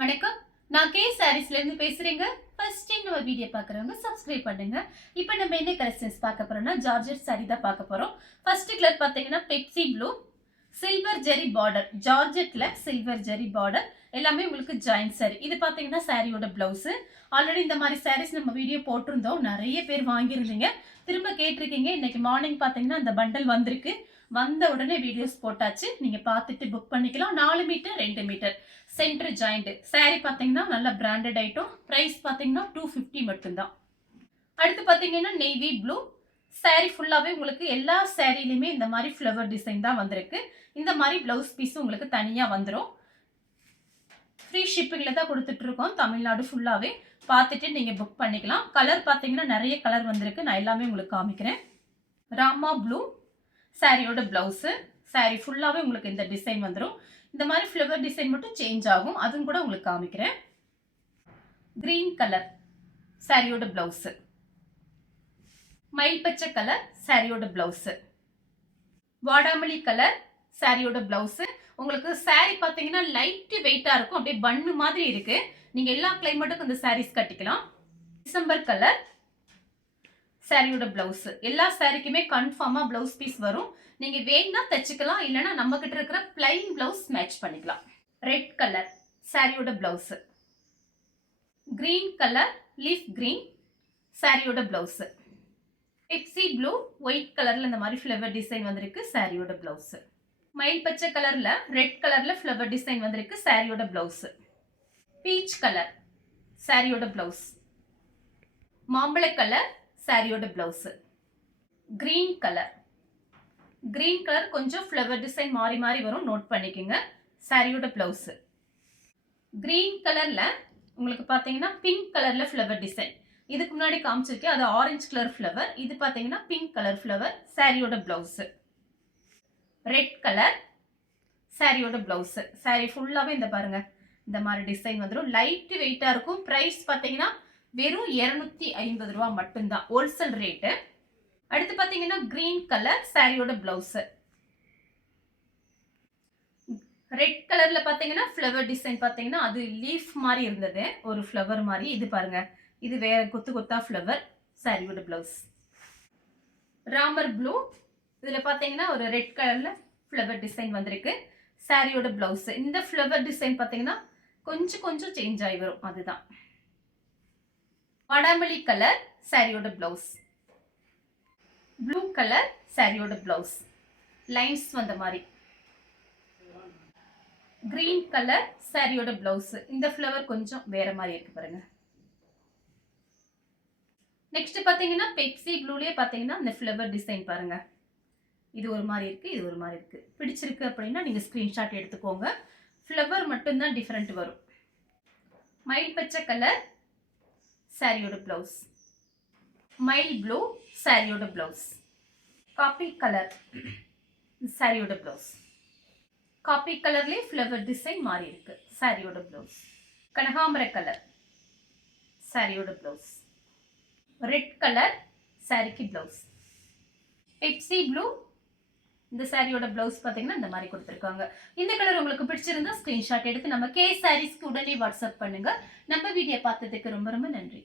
வணக்கம். நான் கே சாரீஸ்ல இருந்து பேசுறேங்க. ஃபர்ஸ்ட் டைம் நம்ம வீடியோ பார்க்குறவங்க சப்ஸ்கிரைப் பண்ணுங்க. இப்போ நம்ம என்ன கலெக்ஷன்ஸ் பார்க்க போறோம்னா ஜார்ஜெட் சாரி தான் பார்க்க போறோம். ஃபர்ஸ்ட் கலர் பார்த்தீங்கன்னா பெப்சி ப்ளூ, சில்வர் ஜெரி பார்டர், ஜார்ஜெட்ல சில்வர் ஜெரி பார்டர், எல்லாமே உங்களுக்கு ஜாயின் சாரி. இது பார்த்தீங்கன்னா சாரியோட பிளவுஸ். ஆல்ரெடி இந்த மாதிரி சாரீஸ் நம்ம வீடியோ போட்டிருந்தோம், நிறைய பேர் வாங்கியிருந்தீங்க, திரும்ப கேட்டிருக்கீங்க. இன்னைக்கு மார்னிங் பார்த்தீங்கன்னா இந்த பண்டல் வந்திருக்கு, வந்த உடனே வீடியோஸ் போட்டாச்சு. நீங்க பார்த்துட்டு புக் பண்ணிக்கலாம். 4 metre 2 metre center joint sorry பார்த்தீங்கன்னா நல்ல பிராண்டட் ஐட்டம். பிரைஸ் பார்த்தீங்கன்னா 250 மட்டும்தான். அடுத்து பார்த்தீங்கன்னா நேவி ப்ளூ சாரி, ஃபுல்லாவே உங்களுக்கு எல்லா சாரிலையுமே இந்த மாதிரி ஃப்ளவர் டிசைன் தான் வந்திருக்கு. இந்த மாதிரி பிளவுஸ் பீஸ் உங்களுக்கு தனியா வந்துடும். ஃப்ரீ ஷிப்பிங்ல தான் கொடுத்துட்டு இருக்கோம் தமிழ்நாடு ஃபுல்லாவே. பார்த்துட்டு நீங்க புக் பண்ணிக்கலாம். கலர் பார்த்தீங்கன்னா நிறைய கலர் வந்திருக்கு, நான் எல்லாமே உங்களுக்கு காமிக்கிறேன். ராமா ப்ளூ சாரியோட பிளவுஸ். சாரி ஃபுல்லாவே உங்களுக்கு இந்த டிசைன் வந்துடும். இந்த மாதிரி ஃப்ளவர் டிசைன் மட்டும் சேஞ்ச் ஆகும், அதுவும் கூட உங்களுக்கு காமிக்கிறேன். கிரீன் கலர் சாரியோட பிளவுஸ். மயில் பச்சை கலர் சாரியோட பிளவுஸ். வாடாமல்லி கலர் சாரியோட பிளவுஸ். உங்களுக்கு சாரி பார்த்தீங்கன்னா லைட் வெயிட்டா இருக்கும், அப்படியே பன்னு மாதிரி இருக்கு. நீங்க எல்லா கிளைமேட்டுக்கும் இந்த சாரீஸ் கட்டிக்கலாம். டிசம்பர் கலர் சாரியோட பிளவுஸ். எல்லா சாரிக்குமே கன்ஃபார்மா பிளவுஸ் பீஸ் வரும். நீங்க வேணா தச்சுக்கலாம், இல்லைன்னா நம்ம கிட்ட இருக்கிற பிளைன் பிளவுஸ் மேட்ச் பண்ணிக்கலாம். ரெட் கலர் சாரியோட blouse. Green colour leaf green சாரியோட பிளவுஸ். பெப்சி ப்ளூ ஒயிட் கலர்ல இந்த மாதிரி ஃப்ளவர் டிசைன் வந்திருக்கு, சாரியோட பிளவுஸ். மயில் பச்சை கலர்ல ரெட் கலர்ல ஃப்ளவர் டிசைன் வந்திருக்கு, சாரியோட பிளவுஸ். பீச் கலர் சாரியோட பிளவுஸ். மாம்பழ கலர் சாரியோட blouse. Green colour. Green colour கொஞ்சம் ஃப்ளவர் டிசைன் மாறி மாறி வரும், நோட் பண்ணிக்கோங்க. சாரியோட பிளவுஸ். கிரீன் கலர்ல உங்களுக்கு பார்த்தீங்கன்னா பிங்க் கலர்ல ஃப்ளவர் டிசைன். இதுக்கு முன்னாடி காமிச்சிருக்கேன், அது ஆரஞ்சு கலர் ஃப்ளவர். இது பார்த்தீங்கன்னா பிங்க் கலர் ஃப்ளவர், சாரியோட பிளவுஸ். ரெட் கலர் சாரியோட பிளவுஸ். சாரி ஃபுல்லாவே இந்த பாருங்க இந்த மாதிரி டிசைன் வந்துடும், லைட் வெயிட்டா இருக்கும். பிரைஸ் பார்த்தீங்கன்னா வெறும் 250 ரூபா மட்டும்தான், ஹோல்சேல் ரேட்டு. அடுத்து பார்த்தீங்கன்னா கிரீன் கலர் சாரியோட பிளவுஸ். ரெட் கலர்ல பார்த்தீங்கன்னா ஃப்ளவர் டிசைன் பார்த்தீங்கன்னா அது லீஃப் மாதிரி இருந்தது, ஒரு ஃப்ளவர் மாதிரி. இது பாருங்க, இது வேற கொத்து கொத்தா ஃப்ளவர், சாரியோட பிளவுஸ். ராமர் ப்ளூ, இதுல பார்த்தீங்கன்னா ஒரு ரெட் கலர்ல ஃப்ளவர் டிசைன் வந்திருக்கு, சாரியோட பிளவுஸ். இந்த ஃப்ளவர் டிசைன் பார்த்தீங்கன்னா கொஞ்சம் கொஞ்சம் சேஞ்ச் ஆகி வரும், அதுதான். வாடாமல்லி கலர் சாரியோட பிளவுஸ். ப்ளூ கலர் சாரியோட பிளவுஸ், லைன்ஸ் வந்த மாதிரி. கிரீன் கலர் சாரியோட பிளவுஸ். இந்த ஃப்ளவர் கொஞ்சம் வேற மாதிரி இருக்கு பாருங்க. நெக்ஸ்ட் பாத்தீங்கன்னா பெப்சி ப்ளூலயே பாத்தீங்கன்னா இந்த ஃப்ளவர் டிசைன் பாருங்க, இது ஒரு மாதிரி இருக்கு, இது ஒரு மாதிரி இருக்கு. பிடிச்சிருக்கு அப்படின்னா நீங்க ஸ்கிரீன்ஷாட் எடுத்துக்கோங்க. ஃப்ளவர் மட்டும்தான் டிஃபரெண்ட் வரும். மயில் பச்சை கலர் சாரியோட பிளவுஸ். மயில் ப்ளூ சாரியோட பிளவுஸ். காபி கலர் சாரியோட பிளவுஸ். காபி கலர்லயே ஃப்ளவர் டிசைன் மாறி இருக்கு, சாரியோட பிளவுஸ். கனகாம்பர கலர் சாரியோட பிளவுஸ். ரெட் கலர் சாரிக்கு பிளவுஸ். பெப்சி ப்ளூ இந்த சாரியோட பிளவுஸ் பார்த்தீங்கன்னா இந்த மாதிரி கொடுத்துருக்காங்க. இந்த கலர் உங்களுக்கு பிடிச்சிருந்தா ஸ்கிரீன்ஷாட் எடுத்து நம்ம கே சாரீஸ்க்கு உடனே வாட்ஸ்அப் பண்ணுங்க. நம்ம வீடியோ பார்த்ததுக்கு ரொம்ப ரொம்ப நன்றி.